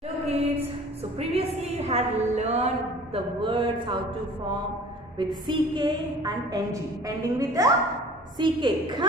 Hello kids, so previously you had learned the words how to form with CK and NG, ending with the CK, K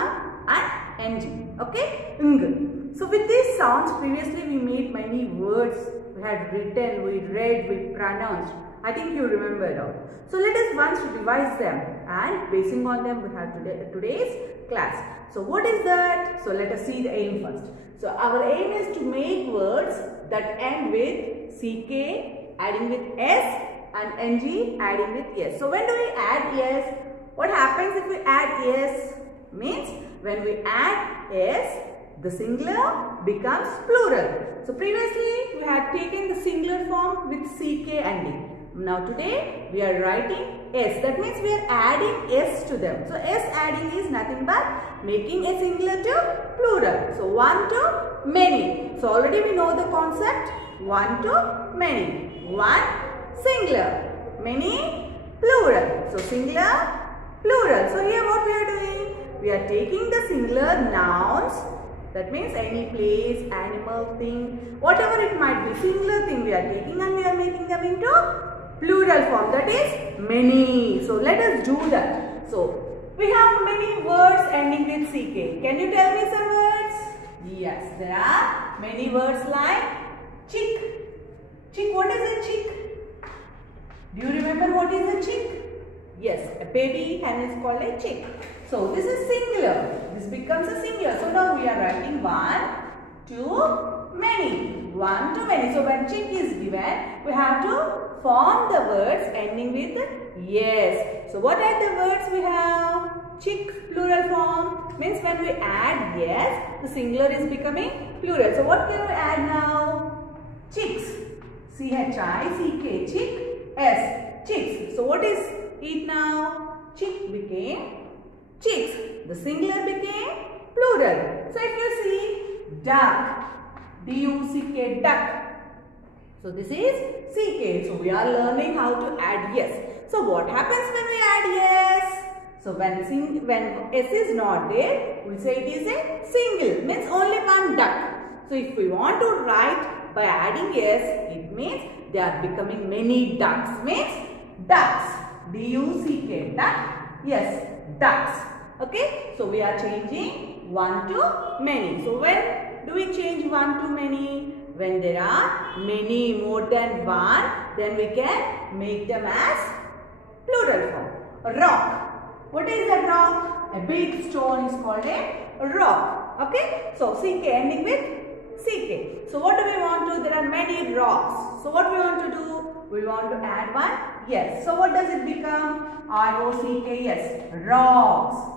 and NG, okay, ng. So with these sounds previously we made many words, we had written, we read, we pronounced. I think you remember now. So let us once revise them and basing on them we have today's class. So what is that? So let us see the aim first. So our aim is to make words that end with CK adding with S and NG adding with S. So when do we add S? What happens if we add S? Means when we add S, the singular becomes plural. So previously we had taken the singular form with CK ending. Now today we are writing S. That means we are adding S to them. So S adding is nothing but making a singular to plural. So one to many. So already we know the concept. One to many. One singular. Many plural. So singular plural. So here what we are doing? We are taking the singular nouns. That means any place, animal, thing, whatever it might be, singular thing we are taking and we are making them into plural form, that is many. So let us do that. So we have many words ending with CK. Can you tell me some words? Yes, there are many words like chick. Chick, what is a chick? Do you remember what is a chick? Yes, a baby hen is called a chick. So this is singular. This becomes a singular. So now we are writing one to many. One to many. So when chick is given, we have to form the words ending with yes. So what are the words we have? Chick plural form means when we add yes, the singular is becoming plural. So what can we add now? Chicks. C-H-I-C-K. Chick. S. Chicks. So what is it now? Chick became chicks. The singular became plural. So if you see duck. D-U-C-K. Duck. So this is CK. So we are learning how to add yes. So what happens when we add yes? So when S is not there, we say it is a single. Means only one duck. So if we want to write by adding yes, it means they are becoming many ducks. Means ducks. D-U-C-K. Duck. Yes, ducks. Okay. So we are changing one to many. So when do we change one to many? When there are many, more than one, then we can make them as plural form. Rock. What is a rock? A big stone is called a rock. Okay. So CK ending with CK. So what do we want to? There are many rocks. So what we want to do? We want to add one yes. So what does it become? R-O-C-K. Yes. Rocks.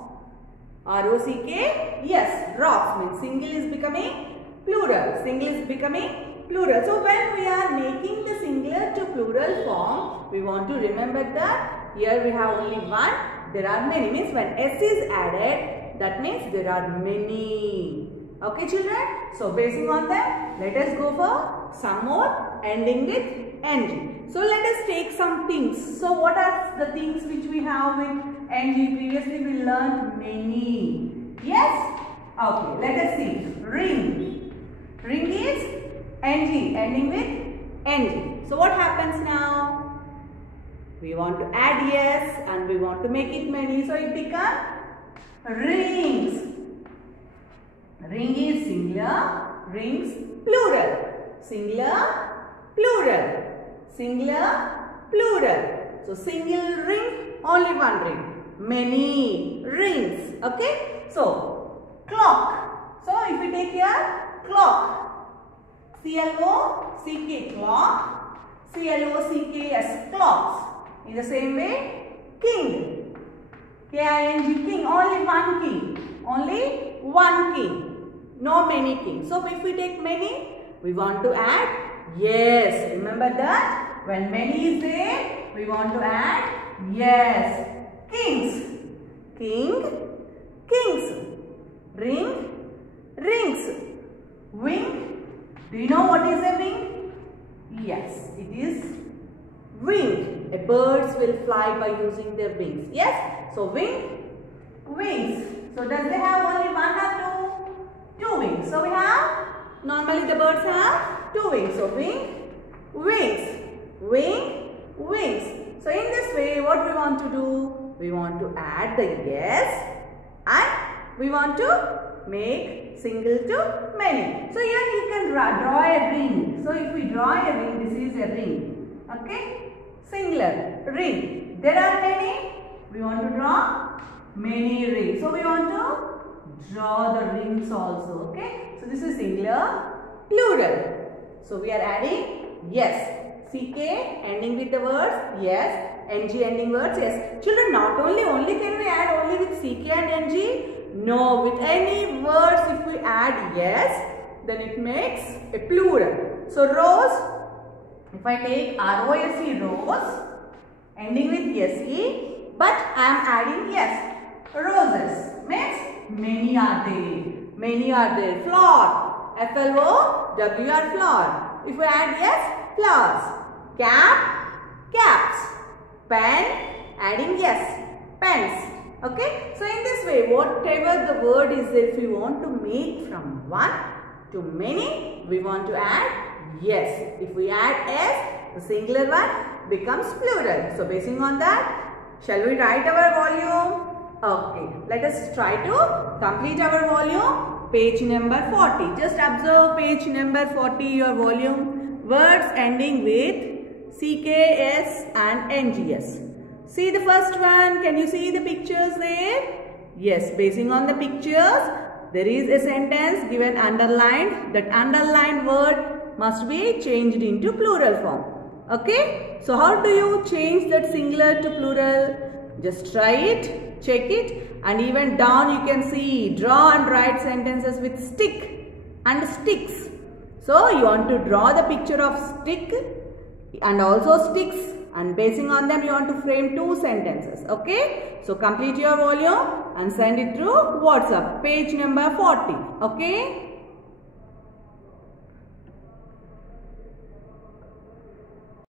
R-O-C-K. Yes. Rocks means single is becoming plural. Single is becoming plural. So when we are making the singular to plural form, we want to remember that here we have only one. There are many. Means when S is added, that means there are many. Okay children? So basing on that, let us go for some more ending with NG. So let us take some things. So what are the things which we have with NG? Previously we learned many. Yes? Okay, let us see. Ring. Ring is NG, ending with NG. So what happens now? We want to add yes and we want to make it many. So it becomes rings. Ring is singular, rings plural. Singular, plural. Singular, plural. So single ring, only one ring. Many rings. Okay. So clock. So if we take here clock. C-L-O-C-K. Clock. C-L-O-C-K-S. Clocks. In the same way, king. K-I-N-G. King. Only one king. Only one king. No many kings. So if we take many, we want to add yes. Remember that? When many is there, we want to add yes. Kings. King. Kings. Ring. Rings. Wing. Do you know what is a wing? Yes, it is wing. A birds will fly by using their wings. Yes? So wing. Wings. So does they have only one or two? Two wings. So we have Normally the birds have two wings. So wing, wings, wing, wings. So in this way, what we want to do? We want to add the yes and we want to make single to many. So here you can draw a ring. So if we draw a ring, this is a ring. Okay? Singular, ring. There are many. We want to draw many rings. So we want to draw the rings also. Okay? So this is singular, plural. So we are adding yes. CK ending with the words yes. NG ending words yes. Children, not only can we add only with CK and NG. No, with any words if we add yes, then it makes a plural. So rose, if I take ROSE, rose, ending with SE, but I am adding yes. Roses means many are there. Many are there. Flower, FLOWER, flower. If we add yes, flowers. Cap, caps. Pen, adding yes, pens. Okay, so in this way, whatever the word is, if we want to make from one to many, we want to add yes. If we add s, the singular one becomes plural. So basing on that, shall we write our volume? Okay, let us try to complete our volume. Page number 40. Just observe page number 40, your volume. Words ending with CK, S and NGS. See the first one. Can you see the pictures there? Yes, basing on the pictures, there is a sentence given underlined. That underlined word must be changed into plural form. Okay? So how do you change that singular to plural? Just try it, check it, and even down you can see draw and write sentences with stick and sticks. So you want to draw the picture of stick and also sticks. And basing on them, you want to frame two sentences. Okay? So complete your volume and send it through WhatsApp. Page number 40. Okay?